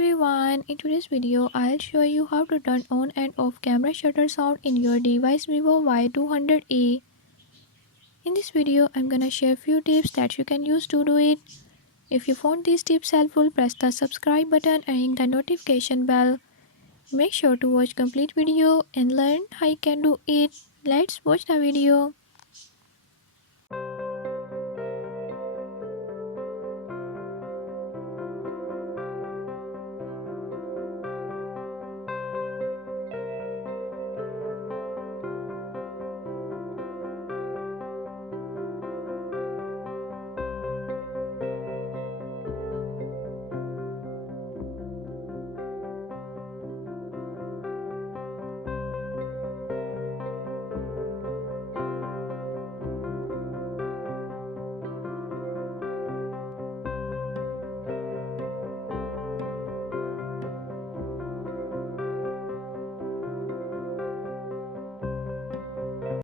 everyone, in today's video I'll show you how to turn on and off camera shutter sound in your device Vivo Y200e. In this video I'm gonna share few tips that you can use to do it. If you found these tips helpful, press the subscribe button and ring the notification bell. Make sure to watch complete video and learn how you can do it. Let's watch the video.